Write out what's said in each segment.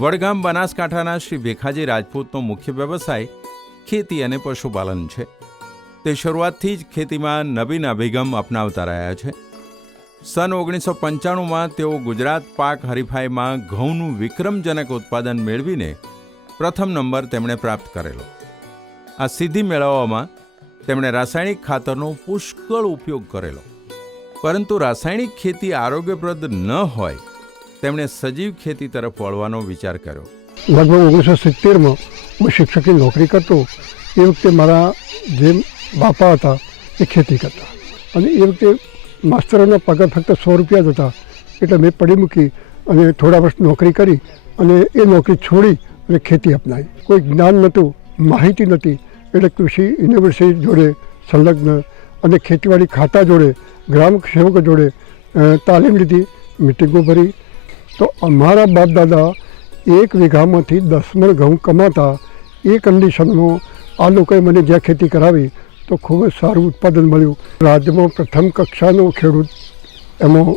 વડગામ બનાસકાંઠાના શ્રી ભીખાજી રાજપૂતનો મુખ્ય વ્યવસાય ખેતી અને પશુપાલન છે. તે શરૂઆતથી જ ખેતીમાં નવીન અભિગમ અપનાવતા રહ્યા છે. સન 1995માં તેઓ ગુજરાત પાક હરીફાઈમાં ઘઉંનું વિક્રમજનક ઉત્પાદન મેળવીને પ્રથમ નંબર તેમણે પ્રાપ્ત કરેલો. આ સિદ્ધિ મેળવવામાં તેમણે રાસાયણિક ખાતરનો પુષ્કળ ઉપયોગ કરેલો. પરંતુ રાસાયણિક ખેતી આરોગ્યપ્રદ ન હોય તેમણે સજીવ ખેતી તરફ વળવાનો વિચાર કર્યો. લગભગ 1970માં હું શિક્ષકની નોકરી કરતો. એ વખતે મારા જે બાપા હતા એ ખેતી કરતા અને એ વખતે માસ્તરોના પગાર ફક્ત 100 રૂપિયા જ હતા. એટલે મેં પડી મૂકી અને થોડા વર્ષ નોકરી કરી અને એ નોકરી છોડી અને ખેતી અપનાવી. કોઈ જ્ઞાન નહોતું, માહિતી નહોતી, એટલે કૃષિ યુનિવર્સિટી જોડે સંલગ્ન અને ખેતીવાડી ખાતા જોડે, ગ્રામ સેવકો જોડે તાલીમ લીધી, મિટિંગો ભરી. તો અમારા બાપ દાદા 1 વીઘામાંથી 10 મણ ઘઉં કમાતા. એ કન્ડિશનમાં આ લોકોએ મને જ્યાં ખેતી કરાવી તો ખૂબ જ સારું ઉત્પાદન મળ્યું. રાજ્યમાં પ્રથમ કક્ષાનો ખેડૂત એમાં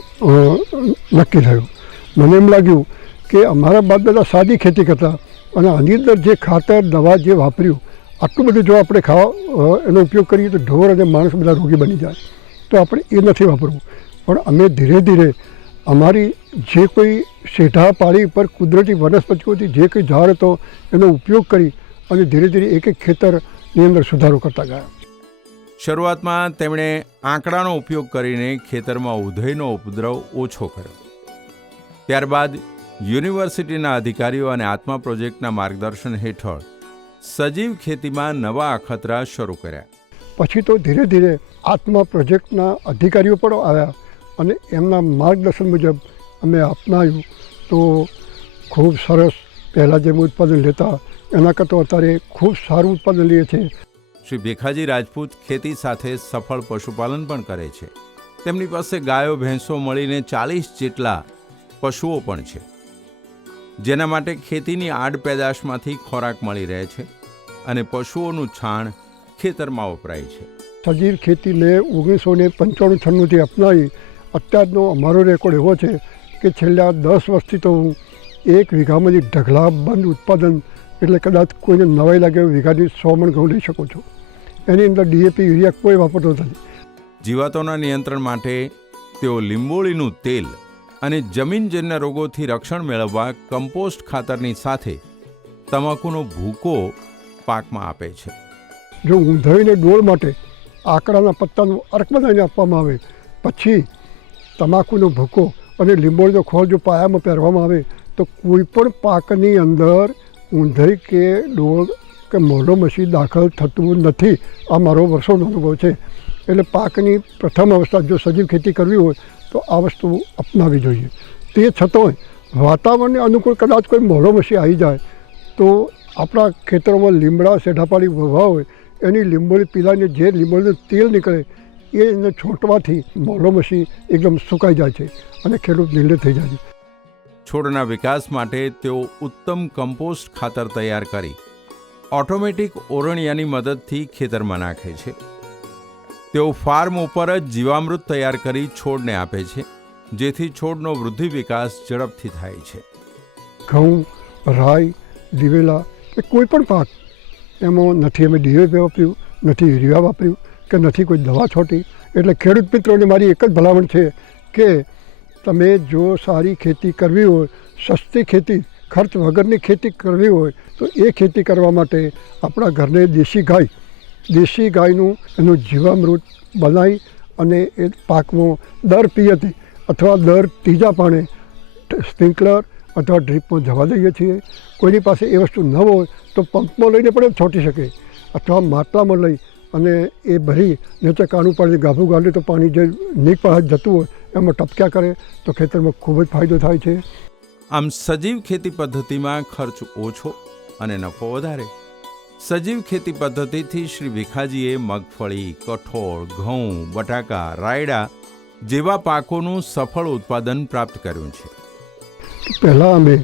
નક્કી થયો. મને એમ લાગ્યું કે અમારા બાપ દાદા સાદી ખેતી કરતા અને આની અંદર જે ખાતર દવા જે વાપર્યું, આટલું બધું જો આપણે એનો ઉપયોગ કરીએ તો ઢોર અને માણસ બધા રોગી બની જાય. તો આપણે એ નથી વાપરવું. પણ અમે ધીરે ધીરે અમારી જે કોઈ શેઢા પાડી પર કુદરતી વનસ્પતિઓથી જે કંઈ ઝાડ હતો એનો ઉપયોગ કરી અને ધીરે ધીરે એક એક ખેતરની અંદર સુધારો કરતા ગયા. શરૂઆતમાં તેમણે આંકડાનો ઉપયોગ કરીને ખેતરમાં ઉધઈનો ઉપદ્રવ ઓછો કર્યો. ત્યારબાદ યુનિવર્સિટીના અધિકારીઓ અને આત્મા પ્રોજેક્ટના માર્ગદર્શન હેઠળ સજીવ ખેતીમાં નવા અખતરા શરૂ કર્યા. પછી તો ધીરે ધીરે આત્મા પ્રોજેક્ટના અધિકારીઓ પણ આવ્યા અને એમના માર્ગદર્શન મુજબ અમે અપનાવ્યું. તો ખૂબ સરસ પહેલાં જેમ ઉત્પાદન લેતા એના કરતાં અત્યારે ખૂબ સારું ઉત્પાદન લઈએ છીએ. શ્રી ભીખાજી રાજપૂત ખેતી સાથે સફળ પશુપાલન પણ કરે છે. તેમની પાસે ગાયો ભેંસો મળીને 40 જેટલા પશુઓ પણ છે, જેના માટે ખેતીની આડ પેદાશમાંથી ખોરાક મળી રહે છે અને પશુઓનું છાણ ખેતરમાં વપરાય છે. સજીવ ખેતીને 1995-96થી અપનાવી અત્યારનો અમારો રેકોર્ડ એવો છે કે છેલ્લા 10 વર્ષથી તો હું 1 વીઘામાંથી ઢગલા બંધ ઉત્પાદન, એટલે કદાચ કોઈને નવાઈ લાગે વીઘાથી 100 મણ ઘઉં લઈ શકો છો. એની અંદર ડીએપી યુરિયા કોઈ વાપરતો નથી. જીવાતોના નિયંત્રણ માટે તેઓ લીંબોળીનું તેલ અને જમીનજન્ય રોગોથી રક્ષણ મેળવવા કમ્પોસ્ટ ખાતરની સાથે તમાકુનો ભૂકો પાકમાં આપે છે. જો ઊંધઈને ડોળ માટે આકડાના પત્તાનું અર્ક બનાવીને આપવામાં આવે, પછી તમાકુનો ભૂકો અને લીંબોળીનો ખોળ જો પાયામાં પહેરવામાં આવે તો કોઈ પણ પાકની અંદર ઊંધઈ કે ડોળ કે મોઢો મસી દાખલ થતું નથી. આ મારો વર્ષોનો અનુભવ છે. એટલે પાકની પ્રથમ અવસ્થા જો સજીવ ખેતી કરવી હોય તો આ વસ્તુ અપનાવવી જોઈએ. તે છતાંય વાતાવરણને અનુકૂળ કદાચ કોઈ મોઢો મસી આવી જાય તો આપણા ખેતરોમાં લીમડા શેઢાપાડી વવા હોય એની લીંબોળી પીલાઈને જે લીંબોળીનું તેલ નીકળે એને છોંટવાથી મોઢો મસી એકદમ સુકાઈ જાય છે અને ખેડૂત નિર્ણય થઈ જાય છે. છોડના વિકાસ માટે તેઓ ઉત્તમ કમ્પોસ્ટ ખાતર તૈયાર કરી ઓટોમેટિક ઓરણિયાની મદદથી ખેતરમાં નાખે છે. તેઓ ફાર્મ ઉપર જ જીવામૃત તૈયાર કરી છોડને આપે છે, જેથી છોડનો વૃદ્ધિ વિકાસ ઝડપથી થાય છે. ઘઉં, રાઈ, દિવેલા કે કોઈ પણ પાક એમાં નથી અમે ડીએપી વાપર્યું, નથી યુરિયા વાપર્યું કે નથી કોઈ દવા છોટી. એટલે ખેડૂત મિત્રોને મારી એક જ ભલામણ છે કે તમે જો સારી ખેતી કરવી હોય, સસ્તી ખેતી, ખર્ચ વગરની ખેતી કરવી હોય તો એ ખેતી કરવા માટે આપણા ઘરને દેશી ગાયનું એનું જીવામૃત બનાવી અને એ પાકમાં દર પિયતે અથવા દર ત્રીજા પાણે સ્પ્રિંકલર અથવા ડ્રીપમાં જવા દઈએ છીએ. કોઈની પાસે એ વસ્તુ ન હોય તો પંપમાં લઈને પણ છોટી શકે અથવા માટલામાં લઈ અને એ ભરી નીચે કાણું પાડીને ગાભું ગાળે તો પાણી જે નીક પર જતું હોય એમાં ટપક્યા કરે તો ખેતરમાં ખૂબ જ ફાયદો થાય છે. આમ સજીવ ખેતી પદ્ધતિમાં ખર્ચ ઓછો અને નફો વધારે. સજીવ ખેતી પદ્ધતિથી શ્રી ભીખાજીએ મગફળી, કઠોળ, ઘઉં, બટાકા, રાયડા જેવા પાકોનું સફળ ઉત્પાદન પ્રાપ્ત કર્યું છે. પહેલાં અમે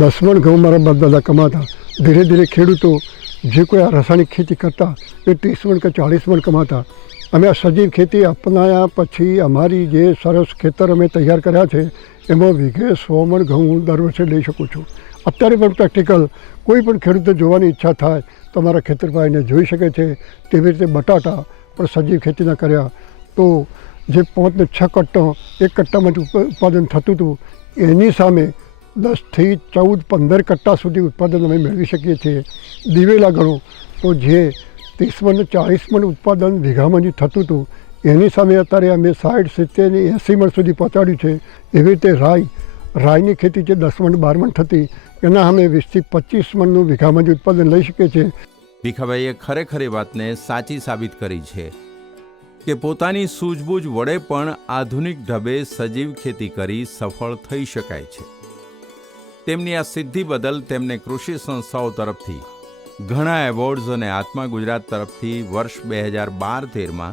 10 મણ ઘઉં મારા બાપ દાદા કમાતા. ધીરે ધીરે ખેડૂતો જે કોઈ આ રાસાયણિક ખેતી કરતા એ 30 મણ કે 40 મણ કમાતા. અમે આ સજીવ ખેતી અપનાયા પછી અમારી જે સરસ ખેતર અમે તૈયાર કર્યા છે એમાં વીઘે 100 મણ ઘઉં દર વર્ષે લઈ શકું છું. અત્યારે પણ પ્રેક્ટિકલ કોઈ પણ ખેડૂતને જોવાની ઈચ્છા થાય તો અમારા ખેતરમાં આવીને જોઈ શકે છે. તેવી રીતે બટાટા પણ સજીવ ખેતીના કર્યા તો જે 5 ને 6 કટ્ટા એક કટ્ટામાંથી ઉત્પાદન થતું હતું એની સામે 10 થી 14, 15 કટ્ટા સુધી ઉત્પાદન અમે મેળવી શકીએ છીએ. દિવેલા ગણો તો જે 30 મણ 40 મણ ઉત્પાદન વીઘામાં થતું હતું એની સામે અત્યારે અમે 60, 70 ને 80 મણ સુધી પહોંચાડ્યું છે. એવી રીતે રાઈની ખેતી જે 10 મણ 12 મણ થતી એના અમે 20 થી 25 મણનું વીઘામાં ઉત્પાદન લઈ શકીએ છીએ. ભીખાભાઈએ ખરેખર એ વાતને સાચી સાબિત કરી છે કે પોતાની સૂઝબૂઝ વડે પણ આધુનિક ઢબે સજીવ ખેતી કરી સફળ થઈ શકાય છે. તેમની આ સિદ્ધિ બદલ તેમને કૃષિ સંસ્થાઓ તરફથી ઘણા એવોર્ડ્સ અને આત્મા ગુજરાત તરફથી વર્ષ 2012-13માં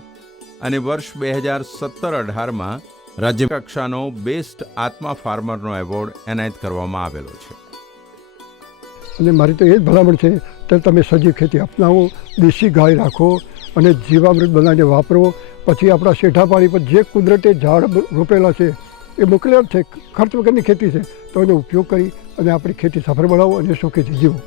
અને વર્ષ 2017-18માં રાજ્ય કક્ષાનો બેસ્ટ આત્મા ફાર્મરનો એવોર્ડ એનાયત કરવામાં આવેલો છે. અને મારી તો એ જ ભલામણ છે કે તમે સજીવ ખેતી અપનાવો, દેશી ગાય રાખો અને જીવામૃત બનાવીને વાપરો. પછી આપણા શેઠા પાણી પર જે કુદરતે ઝાડ રોપેલા છે એ મોકલેલા છે, ખર્ચ વગરની ખેતી છે, તો એનો ઉપયોગ કરી અને આપણી ખેતી સફળ બનાવો અને સુખીથી જીવો.